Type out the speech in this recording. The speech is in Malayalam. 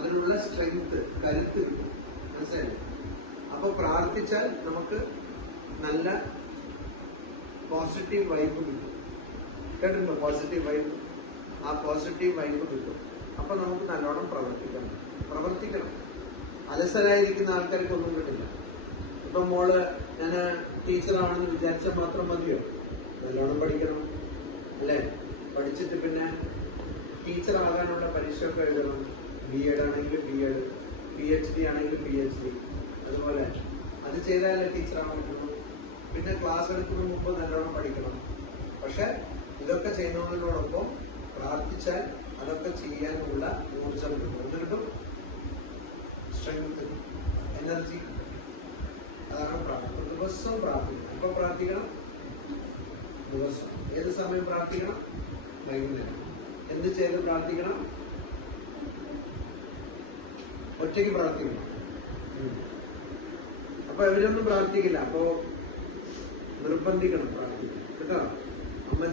അതിനുള്ള സ്ട്രെങ്ത്, കരുത്ത് കിട്ടും. മനസ്സിലായി? അപ്പൊ പ്രാർത്ഥിച്ചാൽ നമുക്ക് നല്ല പോസിറ്റീവ് വൈബ് കിട്ടും. കേട്ടിട്ടുണ്ടോ? Positive vibe. ആ പോസിറ്റീവ് വൈബ് കിട്ടും. അപ്പൊ നമുക്ക് നല്ലോണം പ്രവർത്തിക്കണം. അലസരായിരിക്കുന്ന ആൾക്കാർക്ക് ഒന്നും കിട്ടില്ല. ഇപ്പൊ മോള് ഞാൻ ടീച്ചറാണെന്ന് വിചാരിച്ചാൽ മാത്രം മതിയോ? നല്ലോണം പഠിക്കണം അല്ലേ? പഠിച്ചിട്ട് പിന്നെ ടീച്ചറാകാനുള്ള പരീക്ഷയൊക്കെ എഴുതണം. BEd ആണെങ്കിൽ BEd, PhD ആണെങ്കിൽ PhD. അതുപോലെ അത് ചെയ്താലേ ടീച്ചറാകാൻ പറ്റുള്ളൂ. പിന്നെ ക്ലാസ് എടുക്കുന്ന മുമ്പ് നല്ലോണം പഠിക്കണം. പക്ഷെ ഇതൊക്കെ ചെയ്യുന്നതിനോടൊപ്പം പ്രാർത്ഥിച്ചാൽ അതൊക്കെ ചെയ്യാനുള്ള ഊർജം കിട്ടും. എന്ത് കിട്ടും? Strength, energy. അതാണ് പ്രാർത്ഥന. ദിവസവും പ്രാർത്ഥിക്കണം. എപ്പോ പ്രാർത്ഥിക്കണം? ദിവസം. ഏത് സമയം പ്രാർത്ഥിക്കണം? വൈകുന്നേരം. എന്ത് ചെയ്ത് പ്രാർത്ഥിക്കണം? ഒറ്റയ്ക്ക് പ്രാർത്ഥിക്കണം. അപ്പൊ ഇവരൊന്നും പ്രാർത്ഥിക്കില്ല. അപ്പോ നിർബന്ധിക്കണം പ്രാർത്ഥിക്കണം. കേട്ടോ?